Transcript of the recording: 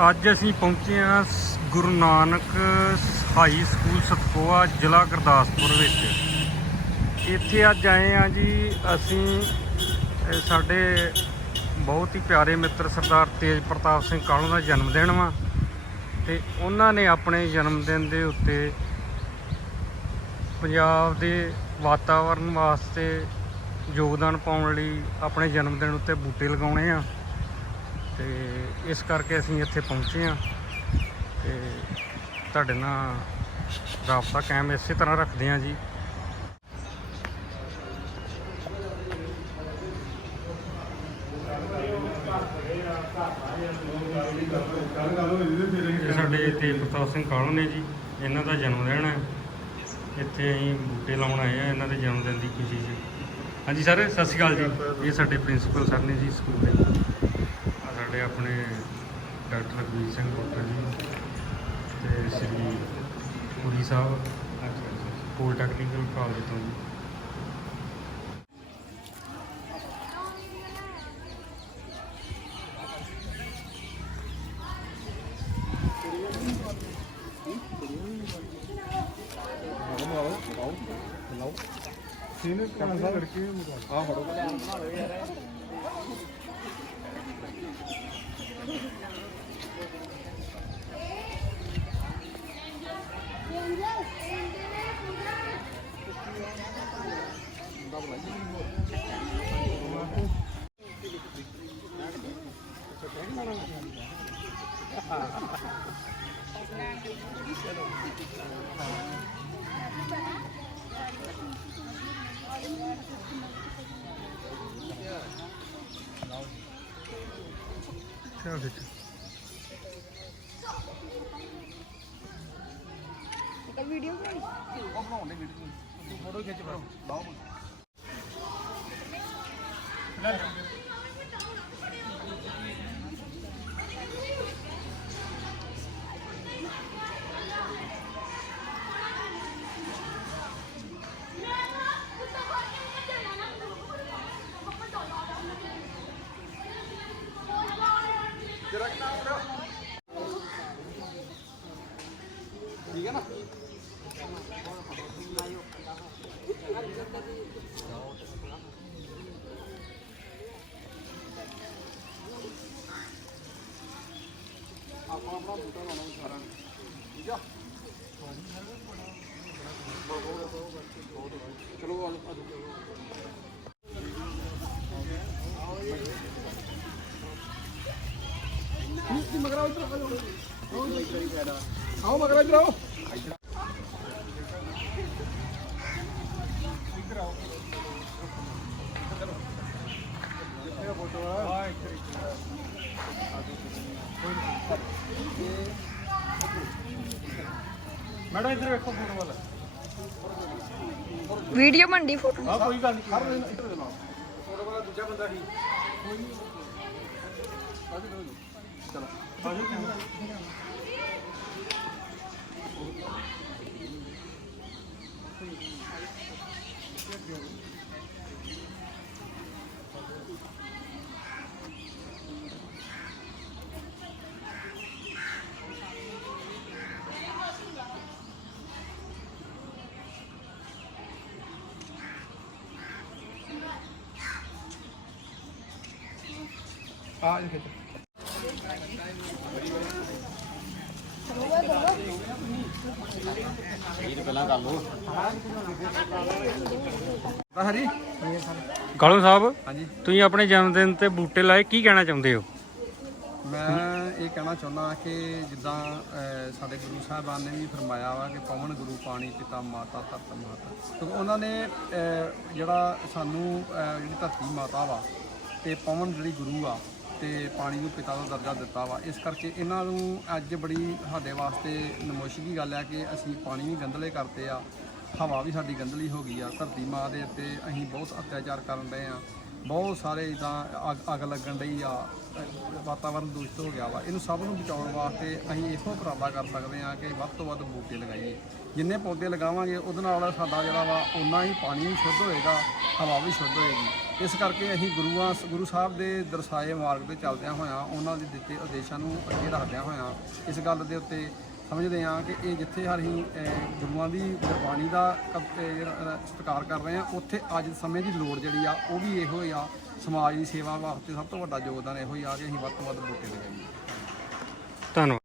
ਅੱਜ ਅਸੀਂ ਪਹੁੰਚੇ ਹਾਂ ਸ- ਗੁਰੂ ਨਾਨਕ ਹਾਈ ਸਕੂਲ ਸਤਕੋਆ ਜ਼ਿਲ੍ਹਾ ਗੁਰਦਾਸਪੁਰ ਵਿੱਚ। ਇੱਥੇ ਅੱਜ ਆਏ ਹਾਂ ਜੀ, ਅਸੀਂ ਸਾਡੇ ਬਹੁਤ ਹੀ ਪਿਆਰੇ ਮਿੱਤਰ ਸਰਦਾਰ ਤੇਜ ਪ੍ਰਤਾਪ ਸਿੰਘ ਕਾਲੂ ਦਾ ਜਨਮ ਦਿਨ ਵਾ ਤੇ ਉਹਨਾਂ ਨੇ ਆਪਣੇ ਜਨਮ ਦਿਨ ਦੇ ਉੱਤੇ ਪੰਜਾਬ ਦੇ ਵਾਤਾਵਰਣ ਵਾਸਤੇ ਯੋਗਦਾਨ ਪਾਉਣ ਲਈ ਆਪਣੇ ਜਨਮ ਦਿਨ ਉੱਤੇ ਬੂਟੇ ਲਗਾਉਣੇ ਆ ਤੇ ਇਸ ਕਰਕੇ ਅਸੀਂ ਇੱਥੇ ਪਹੁੰਚੇ ਆ ਤੇ ਤੁਹਾਡੇ ਨਾਲ ਰਾਬਤਾ ਕਾਇਮ ਇਸੇ ਤਰ੍ਹਾਂ ਰੱਖਦੇ ਆ ਜੀ। ਇਹ ਸਾਡੇ ਤੇਜ ਪ੍ਰਤਾਪ ਸਿੰਘ ਕਾਲੂ ਨੇ ਜੀ, ਇਹਨਾਂ ਦਾ ਜਨਮ ਦਿਨ ਹੈ। ਇੱਥੇ ਅਸੀਂ ਬੂਟੇ ਲਾਉਣ ਆਏ ਆ ਇਹਨਾਂ ਦੇ ਜਨਮ ਦਿਨ ਦੀ ਖੁਸ਼ੀ 'ਚ। ਹਾਂਜੀ ਸਰ, ਸਤਿ ਸ਼੍ਰੀ ਅਕਾਲ ਜੀ। ਇਹ ਸਾਡੇ ਪ੍ਰਿੰਸੀਪਲ ਸਰ ਨੇ ਜੀ ਸਕੂਲ ਦੇ। ਸਾਡੇ ਆਪਣੇ ਡਾਕਟਰ ਰਘਵੀਰ ਸਿੰਘ ਡਾਕਟਰ ਜੀ ਤੇ ਸ੍ਰੀ ਪੁਰੀ ਸਾਹਿਬ ਪੋਲੀਟੈਕਨੀਕਲ ਕਾਲਜ ਤੋਂ ਜੀ। Şöyle bir वीडियो फोटो खींच ठीक है ना ਚਲੋ ਠੀਕ ਹੈ। ਵੀਡੀਓ ਬਣਾਈ ਆਓ ਮਗਰ ਇੱਧਰ ਆਓ ਮੈਡਮ ਇੱਧਰ ਵੇਖੋ ਵੀਡੀਓ ਬਣਦੀ ਫੋਟੋ ਆ ਕੋਈ ਗੱਲ ਨਹੀਂ ਹਰ ਵੇਲੇ ਇੱਧਰ ਦੇ ਨਾਲ ਥੋੜਾ ਬੜਾ ਦੂਜਾ ਬੰਦਾ ਹੀ ਕੋਈ ਨਹੀਂ ਚਲੋ ਆਜੋ ਕੈਮਰਾ ਆ ਜੀ ਖਿੱਚ ਹਰੀ ਕਾਲੂ ਸਾਹਿਬ ਹਾਂਜੀ। ਤੁਸੀਂ ਆਪਣੇ ਜਨਮ ਦਿਨ ਤੇ ਬੂਟੇ ਲਾਏ ਕੀ ਕਹਿਣਾ ਚਾਹੁੰਦੇ ਹੋ? ਮੈਂ ਇਹ ਕਹਿਣਾ ਚਾਹੁੰਦਾ ਕਿ ਜਿੱਦਾਂ ਅਹ, ਸਾਡੇ ਗੁਰੂ ਸਾਹਿਬਾਨ ਨੇ ਵੀ ਫਰਮਾਇਆ ਵਾ ਕਿ ਪਵਨ ਗੁਰੂ ਪਾਣੀ ਪਿਤਾ ਮਾਤਾ ਧਰਤ ਮਾਤਾ। ਤੇ ਉਹਨਾਂ ਨੇ ਅਹ, ਜਿਹੜਾ ਸਾਨੂੰ ਅਹ, ਜਿਹੜੀ ਧਰਤੀ ਮਾਤਾ ਵਾ ਤੇ ਪਵਨ ਜਿਹੜੀ ਗੁਰੂ ਆ ਤੇ ਪਾਣੀ ਨੂੰ ਪਿਤਾ ਦਾ ਦਰਜਾ ਦਿੱਤਾ ਵਾ। ਇਸ ਕਰਕੇ ਇਹਨਾਂ ਨੂੰ ਅੱਜ ਬੜੀ ਸਾਡੇ ਵਾਸਤੇ ਨਮੋਸ਼ੀ ਦੀ ਗੱਲ ਹੈ ਕਿ ਅਸੀਂ ਪਾਣੀ ਵੀ ਗੰਦਲੇ ਕਰਤੇ ਆ। ਹਵਾ ਵੀ ਸਾਡੀ ਗੰਦਲੀ ਹੋ ਗਈ ਆ, ਧਰਤੀ ਮਾਂ ਦੇ ਉੱਤੇ ਅਸੀਂ ਬਹੁਤ ਅਤਿਆਚਾਰ ਕਰਨ ਰਹੇ ਆ। ਬਹੁਤ ਸਾਰੇ ਜਿੱਦਾਂ ਅੱਗ ਅੱਗ ਲੱਗਣ ਡਈ ਆ ਅਹ ਵਾਤਾਵਰਨ ਦੂਸ਼ਿਤ ਹੋ ਗਿਆ ਵਾ। ਇਹਨੂੰ ਸਭ ਨੂੰ ਬਚਾਉਣ ਵਾਸਤੇ ਅਸੀਂ ਇਹੋ ਉਪਰਾਲਾ ਕਰ ਸਕਦੇ ਹਾਂ ਕਿ ਵੱਧ ਤੋਂ ਵੱਧ ਬੂਟੇ ਲਗਾਈਏ। ਜਿੰਨੇ ਪੌਦੇ ਲਗਾਵਾਂਗੇ, ਉਹਦੇ ਨਾਲ ਸਾਡਾ ਜਿਹੜਾ ਵਾ ਉਨਾ ਹੀ ਪਾਣੀ ਵੀ ਸ਼ੁੱਧ ਹੋਏਗਾ, ਹਵਾ ਵੀ ਸ਼ੁੱਧ ਹੋਏਗੀ। ਇਸ ਕਰਕੇ ਅਸੀਂ ਗੁਰੂਆਂ, ਗੁਰੂ ਸਾਹਿਬ ਦੇ ਦਰਸਾਏ ਮਾਰਗ ਤੇ ਚੱਲਦਿਆਂ ਹੋਇਆਂ, ਉਹਨਾਂ ਦੇ ਦਿੱਤੇ ਉਦੇਸ਼ਾਂ ਨੂੰ ਅੱਗੇ ਰੱਖਦਿਆਂ ਹੋਇਆਂ, ਇਸ ਗੱਲ ਦੇ ਉੱਤੇ ਸਮਝਦੇ ਹਾਂ ਕਿ ਇਹ ਜਿੱਥੇ ਅਸੀਂ ਗੁਰੂਆਂ ਦੀ ਗੁਰਬਾਣੀ ਦਾ ਕ- ਸਤਿਕਾਰ ਕਰ ਰਹੇ ਹਾਂ, ਉੱਥੇ ਅੱਜ ਸਮੇਂ ਦੀ ਲੋੜ ਜਿਹੜੀ ਆ, ਉਹ ਵੀ ਇਹੋ ਹੀ ਆ। ਸਮਾਜ ਦੀ ਸੇਵਾ ਵਾਸਤੇ ਸਭ ਤੋਂ ਵੱਡਾ ਯੋਗਦਾਨ ਇਹੋ ਹੀ ਆ ਕਿ ਅਸੀਂ ਵੱਧ ਤੋਂ ਵੱਧ ਬੂਟੇ ਲਗਾਈਏ ਧੰਨਵਾਦ।